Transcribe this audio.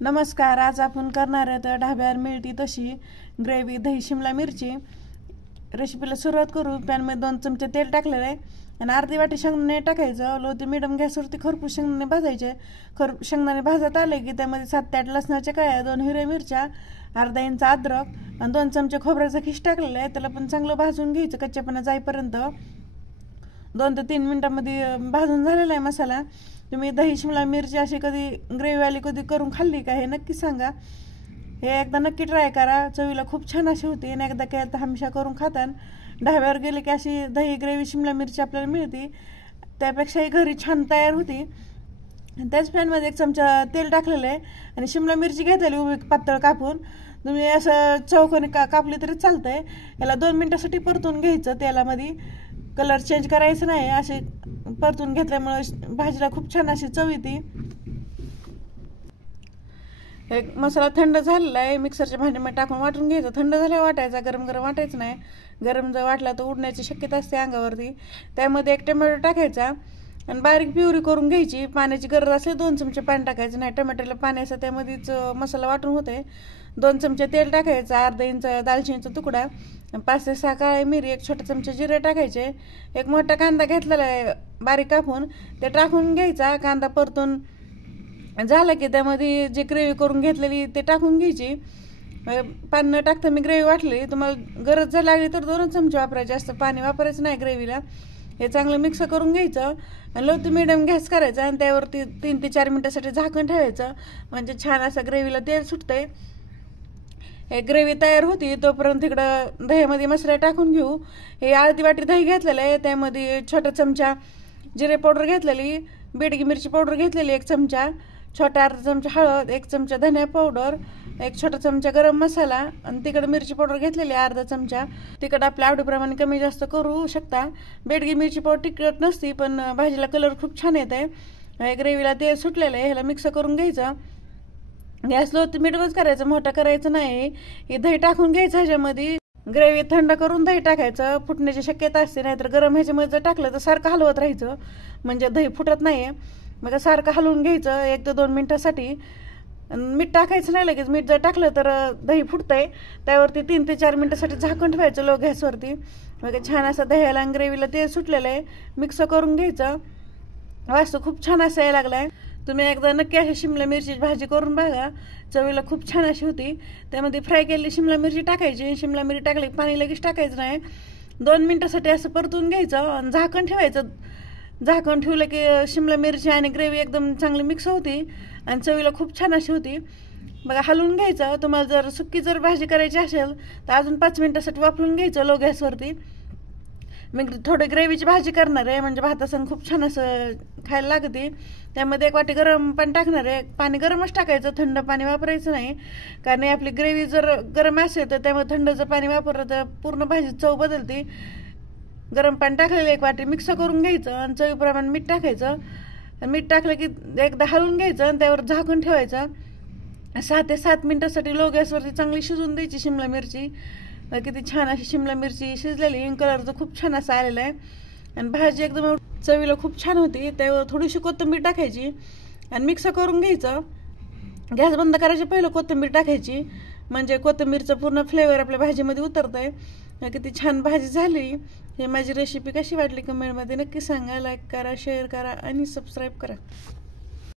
नमस्कार. आज आपण करणार आहोत ढाब्यावर मिळती तशी ग्रेव्ही दही शिमला मिरची. रेसिपीला सुरुवात करू. पॅनमध्ये 2 चमचे तेल टाकलेलं आहे आणि अर्धी वाटी शेंगदाणे टाकायचं. लो ते मीडियम गॅसवरती खरपूस शेंगदाणे भाजायचे. शेंगदाणे भाजत आले की त्यामध्ये 7 ते 8 लसणाच्या कळ्या, 2 हिरव्या मिरच्या, अर्धा इंच अद्रक आणि 2 चमचे खोबऱ्याचा खिस टाकलेला आहे. त्याला पण चांगलं भाजून घ्यायचं कच्चेपणा जाईपर्यंत. 2 ते 3 मिनिटांमध्ये भाजून झालेला आहे मसाला. तुम्ही दही शिमला मिरची अशी कधी ग्रेव्हीवाली कधी करून खाल्ली का हे नक्की सांगा. हे एकदा नक्की ट्राय करा. चवीला खूप छान अशी होती आणि एकदा केलं तर हमेशा करून खातान. ढाब्यावर गेले की अशी दही ग्रेव्ही शिमला मिरची आपल्याला मिळते, त्यापेक्षाही घरी छान तयार होती. त्याच पॅनमध्ये 1 चमचा तेल टाकलेलं आहे आणि शिमला मिरची घेतलेली उभी पातळ कापून. तुम्ही असं चौकोनी कापली तरी चालतंय. याला 2 मिनिटासाठी परतून घ्यायचं तेलामध्ये. कलर चेंज करायचं नाही. असे परतून घेतल्यामुळे भाजीला खूप छान अशी चव येते. एक मसाला थंड झालेला आहे. मिक्सरच्या भांड्यामध्ये टाकून वाटून घ्यायचं. थंड झाल्यावर वाटायचा, गरम गरम वाटायचं नाही. गरम जर वाटला तर उडण्याची शक्यता असते अंगावरती. त्यामध्ये 1 टोमॅटो टाकायचा आणि बारीक प्युरी करून घ्यायची. पाण्याची गरज असली 2 चमचे पाणी टाकायचं. नाही टोमॅटोला पाणी असं त्यामध्येच मसाला वाटून होते. 2 चमचे तेल टाकायचं, अर्धा इंच दालचिनीचा तुकडा, 5 ते 6 काळे मिरी, 1 छोटा चमचा जिरे टाकायचे. 1 मोठा कांदा घेतलेला आहे बारीक कापून, ते टाकून घ्यायचा. कांदा परतून झाला की त्यामध्ये जी ग्रेव्ही करून घेतलेली ते टाकून घ्यायची. पाणी न टाकता मी ग्रेव्ही वाटली. तुम्हाला गरज जर लागली तर 2 चमचे वापरायचे, जास्त पाणी वापरायचं नाही ग्रेव्हीला. हे चांगलं मिक्स करून घ्यायचं आणि लो ते मिडियम गॅस करायचा आणि त्यावरती 3 ते 4 मिनिटासाठी झाकण ठेवायचं. म्हणजे छान असं ग्रेव्हीला तेल सुटतंय. हे ग्रेव्ही तयार होती तोपर्यंत इकडं दह्यामध्ये मसाला टाकून घेऊ. हे अर्धी वाटी दही घेतलेलं आहे. त्यामध्ये छोटा चमचा जिरे पावडर घेतलेली, बेडगी मिरची पावडर घेतलेली 1 चमचा, छोटा अर्धा चमचा हळद, 1 चमचा धनिया पावडर, 1 छोटा चमचा गरम मसाला आणि तिखट मिरची पावडर घेतलेली अर्धा चमचा. तिखट आपल्या आवडीप्रमाणे कमी जास्त करू शकता. बेडगी मिरची पावडर तिखट नसती पण भाजीला कलर खूप छान येत आहे. ग्रेव्हीला तेल सुटलेलं आहे. ह्याला मिक्स करून घ्यायचं. गॅस लो ते मिडियमच करायचं, मोठं करायचं नाही. हे दही टाकून घ्यायचं. ह्याच्यामध्ये ग्रेव्ही थंड करून दही टाकायचं. फुटण्याची शक्यता असते, नाहीतर गरम ह्याच्यामध्ये जर टाकलं तर सारखं हलवत राहायचं, म्हणजे दही फुटत नाही. मग सारखं हलवून घ्यायचं 1 ते 2 मिनिटासाठी. मीठ टाकायचं नाही लगेच. मीठ जर टाकलं तर दही फुटतंय. त्यावरती 3 ते 4 मिनिटासाठी झाकण ठेवायचं लो गॅसवरती. मग छान असं दह्याला आणि ग्रेव्हीला तेल सुटलेलं आहे. मिक्स करून घ्यायचं. वास खूप छान असा यायला लागलाय. तुम्ही एकदा नक्की अशी शिमला मिरचीची भाजी करून बघा. चवीला खूप छान अशी होती. त्यामध्ये फ्राय केलेली शिमला मिरची टाकायची. शिमला मिरची टाकली पाणी लगेच टाकायचं नाही. 2 मिनिटासाठी असं परतून घ्यायचं आणि झाकण ठेवायचं. झाकण ठेवलं की शिमला मिरची आणि ग्रेव्ही एकदम चांगली मिक्स होती आणि चवीला खूप छान अशी होती. बघा हलवून घ्यायचं. तुम्हाला जर सुक्की भाजी करायची असेल तर अजून 5 मिनिटासाठी वापरून घ्यायचं लो गॅसवरती. मी थोडी ग्रेव्हीची भाजी करणार आहे, म्हणजे भातासंग खूप छान असं खायला लागते. त्यामध्ये 1 वाटी गरम पाणी टाकणार आहे. पाणी गरमच टाकायचं, थंड पाणी वापरायचं नाही. कारण आपली ग्रेव्ही जर गरम असेल तर त्यामध्ये थंडचं पाणी वापरलं तर पूर्ण भाजी चव बदलते. गरम पाणी टाकलेलं 1 वाटी मिक्स करून घ्यायचं आणि चवीप्रमाणे मीठ टाकायचं. मीठ टाकलं की एकदा हलवून घ्यायचं आणि त्यावर झाकण ठेवायचं. 6 ते 7 मिनिटासाठी लो गॅसवरती चांगली शिजून द्यायची शिमला मिरची. किती छान अशी शिमला मिरची शिजलेली, कलर तर खूप छान असा आलेला आहे आणि भाजी एकदम चवीला खूप छान होती. त्यावर थोडीशी कोथिंबीर टाकायची आणि मिक्स करून घ्यायचं. गॅस बंद करायच्या पहिलं कोथिंबीर टाकायची, म्हणजे कोथिंबीरचं पूर्ण फ्लेवर आपल्या भाजीमध्ये उतरतंय. किती छान भाजी झाली. हे माझी रेसिपी कशी वाटली कमेंटमध्ये नक्की सांगा. लाईक करा, शेअर करा आणि सबस्क्राईब करा.